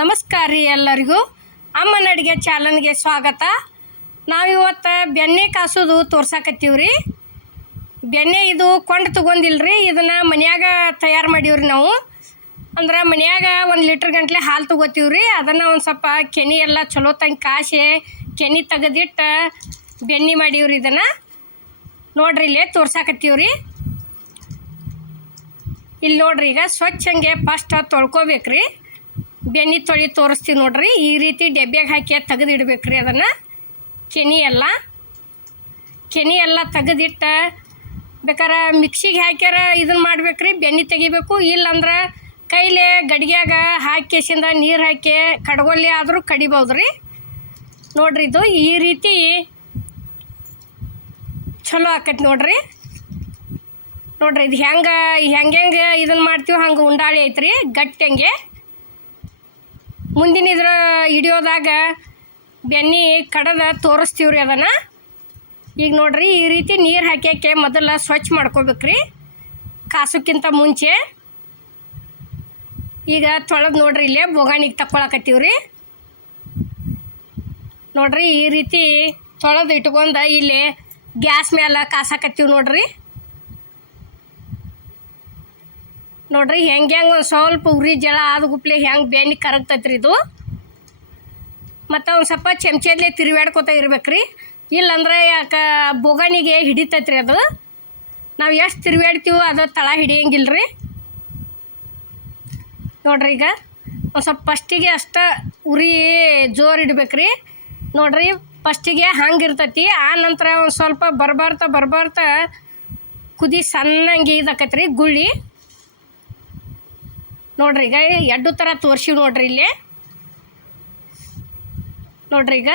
ನಮಸ್ಕಾರ ರೀ ಎಲ್ಲರಿಗೂ. ಅಮ್ಮನ ಅಡುಗೆ ಚಾನಲ್ಗೆ ಸ್ವಾಗತ. ನಾವಿವತ್ತು ಬೆಣ್ಣೆ ಕಾಸೋದು ತೋರ್ಸಾಕತ್ತೀವಿ ರೀ ಬೆಣ್ಣೆ ಇದು ಕೊಂಡು ತೊಗೊಂಡಿಲ್ರಿ, ಇದನ್ನು ಮನ್ಯಾಗ ತಯಾರು ಮಾಡೀವ್ರಿ ನಾವು. ಅಂದ್ರೆ ಮನ್ಯಾಗ ಒಂದು ಲೀಟ್ರ್ ಗಂಟ್ಲೆ ಹಾಲು ತೊಗೋತೀವಿ ರೀ ಅದನ್ನು ಒಂದು ಸ್ವಲ್ಪ ಕೆನೆ ಎಲ್ಲ ಚಲೋ ತಂಗೆ ಕಾಸಿ, ಕೆನೆ ತೆಗೆದಿಟ್ಟು ಬೆಣ್ಣೆ ಮಾಡೀವ್ರಿ ಇದನ್ನು. ನೋಡ್ರಿ ಇಲ್ಲೇ ತೋರ್ಸಾಕತ್ತೀವಿ ರೀ ಇಲ್ಲಿ ನೋಡ್ರಿ ಈಗ ಸ್ವಚ್ಛ ಹಂಗೆ ಫಸ್ಟ್ ತೊಳ್ಕೊಬೇಕ್ರಿ. ಬೆಣ್ಣೆ ತೊಳಿ ತೋರಿಸ್ತೀವಿ ನೋಡ್ರಿ. ಈ ರೀತಿ ಡಬ್ಬ್ಯಾಗ ಹಾಕಿ ತೆಗೆದಿಡ್ಬೇಕ್ರಿ ಅದನ್ನು. ಕೆನೆ ಎಲ್ಲ. ಕೆನೆ ಎಲ್ಲ ತೆಗೆದಿಟ್ಟ ಬೇಕಾರೆ ಮಿಕ್ಸಿಗೆ ಹಾಕ್ಯಾರ ಇದನ್ನು ಮಾಡ್ಬೇಕ್ರಿ, ಬೆನ್ನಿ ತೆಗಿಬೇಕು. ಇಲ್ಲಂದ್ರೆ ಕೈಲೇ ಗಡಿಗ್ಯಾಗ ಹಾಕಿಸಿಂದ ನೀರು ಹಾಕಿ ಕಡ್ಗೊಲ್ಲಿ ಆದರೂ ಕಡಿಬೋದು ರೀ ನೋಡ್ರಿ ಇದು ಈ ರೀತಿ ಚಲೋ ಆಕೈತಿ ನೋಡ್ರಿ. ನೋಡ್ರಿ ಇದು ಹೆಂಗೆ ಹೆಂಗೆ ಹೆಂಗೆ ಇದನ್ನು ಮಾಡ್ತೀವಿ ಹಂಗೆ ಉಂಡಾಳಿ ಐತ್ರಿ ಗಟ್ಟಿ ಹಂಗೆ. ಮುಂದಿನ ಇದ್ರ ಹಿಡಿಯೋದಾಗ ಬೆನ್ನೆ ಕಡದ ತೋರಿಸ್ತೀವಿ ರೀ ಅದನ್ನು. ಈಗ ನೋಡಿರಿ ಈ ರೀತಿ ನೀರು ಹಾಕ್ಯಾಕೆ ಮೊದಲು ಸ್ವಚ್ಛ ಮಾಡ್ಕೋಬೇಕ್ರಿ. ಕಾಸೋಕ್ಕಿಂತ ಮುಂಚೆ. ಈಗ ತೊಳೆದು ನೋಡ್ರಿ ಇಲ್ಲೇ ಬೊಗಾಣಿಗೆ ತಕ್ಕೊಳಕತ್ತೀವಿ ರೀ ನೋಡ್ರಿ ಈ ರೀತಿ ತೊಳೆದು ಇಟ್ಕೊಂಡು ಇಲ್ಲಿ ಗ್ಯಾಸ್ ಮೇಲೆ ಕಾಸಾಕತ್ತೀವಿ ನೋಡ್ರಿ. ನೋಡ್ರಿ ಹೆಂಗೆ ಹೆಂಗೆ ಒಂದು ಸ್ವಲ್ಪ ಉರಿ ಜಳ ಆದ ಗುಪ್ಲೆ ಹೆಂಗೆ ಬೆಣ್ಣೆ ಕರಗ್ತೈತ್ರಿ ಇದು. ಮತ್ತು ಒಂದು ಸ್ವಲ್ಪ ಚಮಚದ್ಲೆ ತಿರುವಾಡ್ಕೊತ ರೀ ಇಲ್ಲಂದ್ರೆ ಯಾಕೆ ಬೊಗಣಿಗೆ ಹಿಡಿತೈತ್ರಿ ಅದು. ನಾವು ಎಷ್ಟು ತಿರುವಾಡ್ತೀವೋ ಅದು ತಳ ಹಿಡಿಯಂಗಿಲ್ಲ ರೀ ನೋಡ್ರಿ ಈಗ ಒಂದು ಸ್ವಲ್ಪ ಫಸ್ಟಿಗೆ ಅಷ್ಟ ಉರಿ ಜೋರು ರೀ ನೋಡ್ರಿ ಫಸ್ಟಿಗೆ ಹಂಗೆ ಇರ್ತೈತಿ. ಆ ನಂತರ ಒಂದು ಸ್ವಲ್ಪ ಬರ್ಬಾರ್ತಾ ಬರ್ಬಾರ್ತಾ ಕುದಿ ಸಣ್ಣಂಗೆ ರೀ ಗುಳ್ಳಿ. ನೋಡ್ರಿ, ಈಗ ಎರಡು ಥರ ತೋರಿಸಿ ನೋಡ್ರಿ ಇಲ್ಲಿ. ನೋಡ್ರಿ ಈಗ.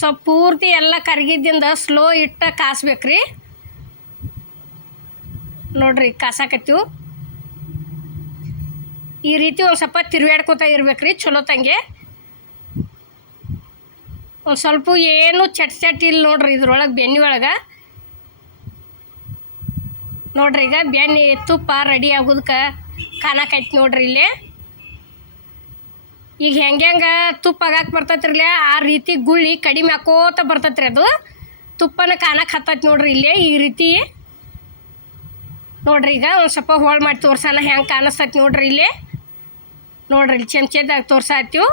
ಸ್ವಲ್ಪ ಪೂರ್ತಿ ಎಲ್ಲ ಕರಗಿದ್ದಿಂದ ಸ್ಲೋ ಇಟ್ಟ ಕಾಸ್ಬೇಕ್ರಿ. ನೋಡ್ರಿ, ಕಾಸಾಕತ್ತೀವಿ. ಈ ರೀತಿ ಒಂದು ಸ್ವಲ್ಪ ತಿರುಗಾಡ್ಕೋತ ಇರ್ಬೇಕ್ರಿ, ಚಲೋ ತಂಗೆ. ಒಂದು ಸ್ವಲ್ಪ ಏನು ಚಟ್ ಚಟ್ ಇಲ್ಲ ನೋಡ್ರಿ ಇದ್ರೊಳಗೆ ಬೆನ್ನಿ ಒಳಗೆ. ನೋಡ್ರಿ ಈಗ ಬೆನ್ನಿ ತುಪ್ಪ ರೆಡಿ ಆಗೋದಕ್ಕೆ ಕಾಣಕೈತಿ ನೋಡ್ರಿ ಇಲ್ಲಿ. ಈಗ ಹೆಂಗೆ ಹೆಂಗೆ ತುಪ್ಪ ಆಗಾಕ ಬರ್ತೈತ್ರಿಲ್ಲ ಆ ರೀತಿ ಗುಳ್ಳಿ ಕಡಿಮೆ ಹಾಕೋತ ಬರ್ತೈತ್ರಿ ಅದು. ತುಪ್ಪನ ಕಾಣಕ್ಕೆ ಹತ್ತೈತಿ ನೋಡ್ರಿ ಇಲ್ಲೇ ಈ ರೀತಿ. ನೋಡ್ರಿ ಈಗ ಒಂದು ಸ್ವಲ್ಪ ಹೋಳು ಮಾಡಿ ತೋರ್ಸೋಣ ಹೆಂಗೆ ಕಾಣಿಸ್ತೈತಿ ನೋಡ್ರಿ ಇಲ್ಲಿ. ನೋಡ್ರಿ ಇಲ್ಲಿ ಚಮಚದಾಗ ತೋರ್ಸಾತೀವಿ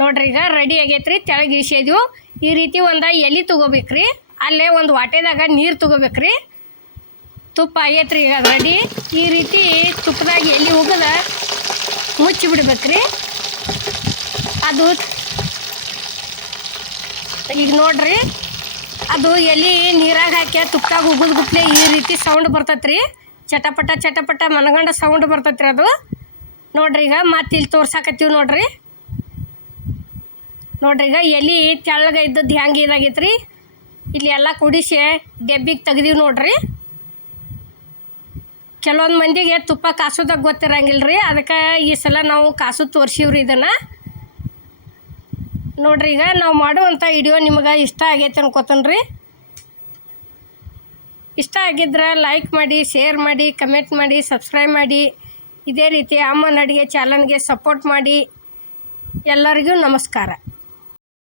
ನೋಡ್ರಿ ಈಗ ರೆಡಿ ಆಗೈತ್ರಿ, ತೆಳಗೆ ಈ ರೀತಿ ಒಂದು ಎಲೆ ತೊಗೋಬೇಕ್ರಿ. ಅಲ್ಲೇ ಒಂದು ವಾಟೆದಾಗ ನೀರು ತೊಗೋಬೇಕ್ರಿ. ತುಪ್ಪ ಆಗೈತ್ರಿ, ಈಗ ರೆಡಿ ಈ ರೀತಿ ತುಪ್ಪದಾಗ ಎಲ್ಲಿ ಹೋಗದ ಮುಚ್ಚಿ ಬಿಡ್ಬೇಕ್ರಿ. ಅದು ಈಗ ನೋಡ್ರಿ, ಅದು ಎಲ್ಲಿ ನೀರಾಗ ಹಾಕಿ ತುಪ್ಪದಾಗ ಉಗಿದ್ ಗುಟ್ಲೆ ಈ ರೀತಿ ಸೌಂಡ್ ಬರ್ತೈತ್ರಿ. ಚಟಪಟ ಚಟಪಟ ಮನಗಂಡ ಸೌಂಡ್ ಬರ್ತೈತ್ರಿ ಅದು. ನೋಡ್ರಿ ಈಗ ಮತ್ತೆ ಇಲ್ಲಿ ತೋರ್ಸಾಕತ್ತೀವಿ ನೋಡ್ರಿ. ನೋಡ್ರಿ ಈಗ ಎಲೆ ತೆಳ್ಳಗೆ ಇದ್ದದ್ದು ಹೆಂಗೆ ಇದಾಗೈತ್ರಿ. ಇಲ್ಲಿ ಎಲ್ಲ ಕುಡಿಸಿ, ಡೆಬ್ಬಿಗೆ ತೆಗ್ದೀವಿ ನೋಡ್ರಿ. ಕೆಲವೊಂದು ಮಂದಿಗೆ ತುಪ್ಪ ಕಾಸೋದಾಗ ಗೊತ್ತಿರಂಗಿಲ್ಲ ಅದಕ್ಕೆ ಈ ಸಲ ನಾವು ಕಾಸು ತೋರಿಸಿವ್ರಿ ಇದನ್ನು. ನೋಡ್ರಿ ಈಗ ನಾವು ಮಾಡುವಂಥ ವಿಡಿಯೋ ನಿಮ್ಗೆ ಇಷ್ಟ ಆಗೈತೆ ಅನ್ಕೋತನ್ರಿ. ಇಷ್ಟ ಆಗಿದ್ರೆ ಲೈಕ್ ಮಾಡಿ ಶೇರ್ ಮಾಡಿ ಕಮೆಂಟ್ ಮಾಡಿ ಸಬ್ಸ್ಕ್ರೈಬ್ ಮಾಡಿ. ಇದೇ ರೀತಿ ಅಮ್ಮನ ಅಡುಗೆ ಚಾನಲ್ಗೆ ಸಪೋರ್ಟ್ ಮಾಡಿ. ಎಲ್ಲರಿಗೂ ನಮಸ್ಕಾರ.